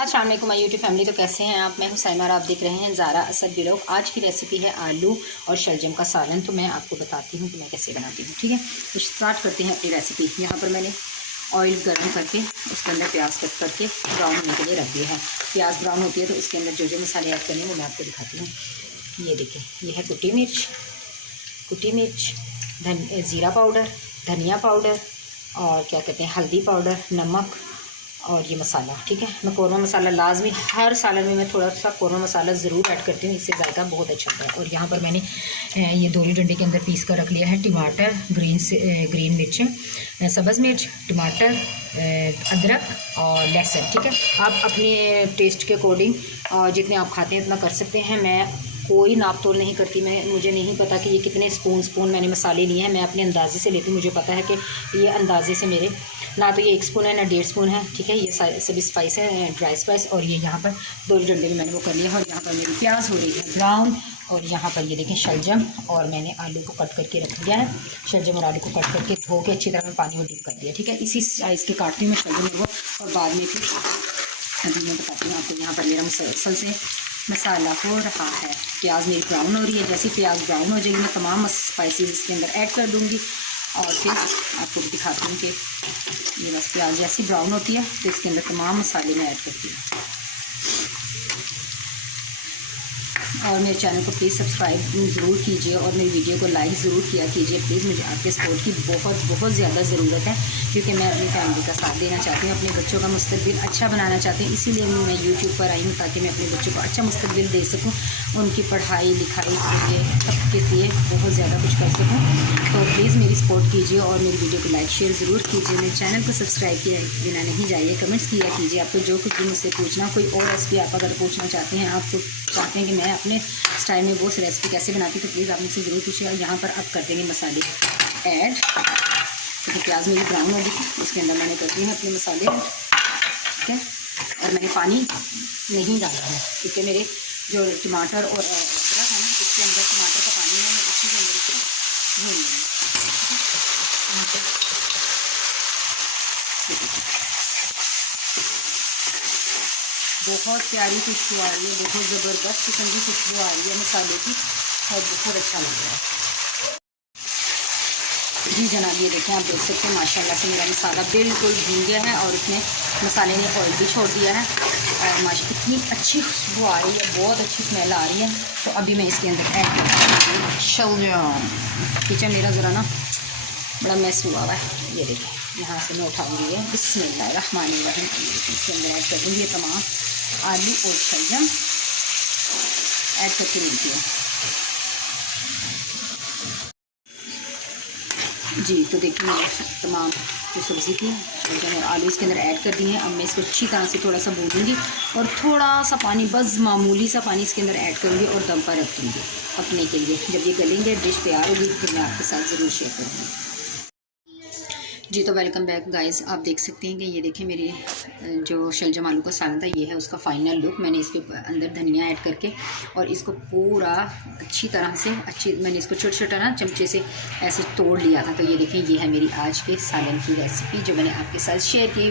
अस्सलाम वालेकुम my YouTube family. तो कैसे हैं आप? मैं हुसैना और आप देख रहे हैं ज़ारा असद ब्लॉग। आज की रेसिपी है आलू और शलजम का सालन। तो मैं आपको बताती हूँ कि मैं कैसे बनाती हूँ। ठीक है, तो स्टार्ट करते हैं अपनी रेसिपी। यहाँ पर मैंने ऑयल गर्म करके उसके अंदर प्याज कट करके ब्राउन होने के लिए रख दिया है। प्याज ब्राउन होती है तो इसके अंदर जो जो मसाले ऐड करने हैं वो मैं आपको दिखाती हूँ। ये देखें, ये है कुटी मिर्च, ज़ीरा पाउडर, धनिया पाउडर और क्या कहते हैं हल्दी पाउडर, नमक और ये मसाला। ठीक है, मैं कौरमा मसाला लाजमी हर सालन में मैं थोड़ा सा कौरमा मसाला ज़रूर ऐड करती हूँ, इससे जायका बहुत अच्छा आता है। और यहाँ पर मैंने ये दोरी डंडे के अंदर पीस कर रख लिया है टमाटर, ग्रीन मिर्चें, सब्ज़ मिर्च, टमाटर, अदरक और लहसुन। ठीक है, आप अपने टेस्ट के अकॉर्डिंग जितने आप खाते हैं इतना कर सकते हैं। मैं कोई नाप तोल नहीं करती, मुझे नहीं पता कि ये कितने स्पून मैंने मसाले लिए हैं। मैं अपने अंदाजे से लेती हूँ। मुझे पता है कि ये अंदाजे से मेरे ना तो ये 1 स्पून है ना 1.5 स्पून है। ठीक है, ये सभी स्पाइस है, ड्राई स्पाइस। और ये यहाँ पर 2 डंडे में मैंने वो कर लिया। और यहाँ पर मेरी प्याज हो रही है ब्राउन। और यहाँ पर ये देखें शलजम, और मैंने आलू को कट करके रख दिया है। शलजम और आलू को कट करके धो के अच्छी तरह में पानी में डिप कर दिया। ठीक है, इसी साइज़ के काटती हूँ मैं शलजम वो। और बाद में फिर अभी मैं बताती हूँ आपको। यहाँ पर मेरा मुसलसल से मसाला हो रहा है। प्याज मेरी ब्राउन हो रही है। जैसे प्याज ब्राउन हो जाएगी मैं तमाम स्पाइसेस इसके अंदर ऐड कर दूँगी। और फिर आपको दिखाती हूँ कि ये बस प्याज जैसी ब्राउन होती है तो इसके अंदर तमाम मसाले मैं ऐड करती हूँ। और मेरे चैनल को प्लीज़ सब्सक्राइब ज़रूर कीजिए और मेरी वीडियो को लाइक ज़रूर किया कीजिए। प्लीज़, मुझे आपके सपोर्ट की बहुत ज़्यादा ज़रूरत है, क्योंकि मैं अपनी फैमिली का साथ देना चाहती हूँ, अपने बच्चों का मुस्तकबिल अच्छा बनाना चाहती हूँ। इसीलिए मैं यूट्यूब पर आई हूँ ताकि मैं अपने बच्चों को अच्छा मुस्तकबिल दे सकूँ, उनकी पढ़ाई लिखाई के लिए सबके लिए बहुत ज़्यादा कुछ कर सकूँ। तो प्लीज़ मेरी सपोर्ट कीजिए और मेरी वीडियो को लाइक शेयर ज़रूर कीजिए। मेरे चैनल को सब्सक्राइब किए बिना नहीं जाइए, कमेंट्स किया कीजिए। आपको जो कुछ भी मुझसे पूछना, कोई और रेसिपी आप अगर पूछना चाहते हैं, आप चाहते हैं कि मैं अपने स्टाइल में वो रेसिपी कैसे बनाती हूँ, तो प्लीज़ आप मुझसे ज़रूर पूछिए। यहाँ पर अब कर देंगे मसाले ऐड। तो प्याज मेरी ब्राउन होगी उसके अंदर मैंने कर दिए हैं अपने मसाले। ठीक है, और मैंने पानी नहीं डाला है क्योंकि मेरे जो टमाटर और अदरक है ना, इसके अंदर टमाटर का पानी है, मैं इसी के अंदर इसको भून लूँगी। बहुत प्यारी खुशबू आ रही है, बहुत ज़बरदस्त किस्म की खुशबू आ रही है मसाले की, और बहुत अच्छा लग रहा है। जी जनाब, ये देखें, आप देख सकते हैं माशाल्लाह से मेरा मसाला बिल्कुल भून गया है और इसमें मसाले ने ऑयल भी छोड़ दिया है। और माशाल्लाह इतनी अच्छी खुशबू आ रही है, बहुत अच्छी स्मेल आ रही है। तो अभी मैं इसके अंदर ऐड करूँगी शलजम। किचन मेरा ज़रा ना बड़ा मैस हुआ है, ये देखें, यहाँ से मैं उठाऊँगी ये। बिस्मिल्लाहिर्रहमानिर्रहीम। इसके अंदर ऐड कर दूँगी ये तमाम आलू और शलजम ऐड करके मिलती है। जी तो देखिए, मैंने तमाम जो सब्ज़ी थी शलजम और आलू इसके अंदर ऐड कर दिए हैं। अब मैं इसको अच्छी तरह से थोड़ा सा भूनूंगी और थोड़ा सा पानी, बस मामूली सा पानी इसके अंदर ऐड करूँगी और दम पर रख दूँगी पकने के लिए। जब ये गलेंगे, डिश तैयार होगी, फिर मैं आपके साथ ज़रूर शेयर करूँगी। जी तो वेलकम बैक गाइस। आप देख सकते हैं कि ये देखें मेरी जो शलजम आलू का सालन था, ये है उसका फ़ाइनल लुक। मैंने इसके अंदर धनिया ऐड करके और इसको पूरा अच्छी तरह से मैंने इसको छोटा छोटा ना चमचे से ऐसे तोड़ लिया था। तो ये देखें, ये है मेरी आज के सालन की रेसिपी जो मैंने आपके साथ शेयर की।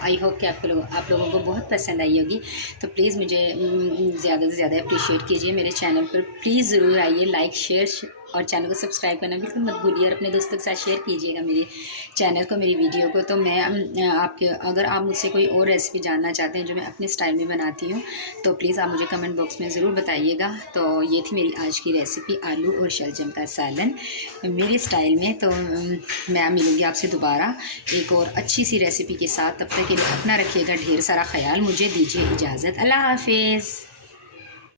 आई होप कि आप लोगों को बहुत पसंद आई होगी। तो प्लीज़ मुझे ज़्यादा से ज़्यादा अप्रिशिएट कीजिए। मेरे चैनल पर प्लीज़ ज़रूर आइए, लाइक शेयर और चैनल को सब्सक्राइब करना बिल्कुल मत भूलिए। और अपने दोस्तों के साथ शेयर कीजिएगा मेरे चैनल को, मेरी वीडियो को। तो मैं अगर आप मुझसे कोई और रेसिपी जानना चाहते हैं जो मैं अपने स्टाइल में बनाती हूँ, तो प्लीज़ आप मुझे कमेंट बॉक्स में ज़रूर बताइएगा। तो ये थी मेरी आज की रेसिपी, आलू और शलजम का सालन मेरे स्टाइल में। तो मैं मिलूँगी आपसे दोबारा एक और अच्छी सी रेसिपी के साथ। तब तक के लिए अपना रखिएगा ढेर सारा ख्याल। मुझे दीजिए इजाज़त। अल्लाह हाफिज़।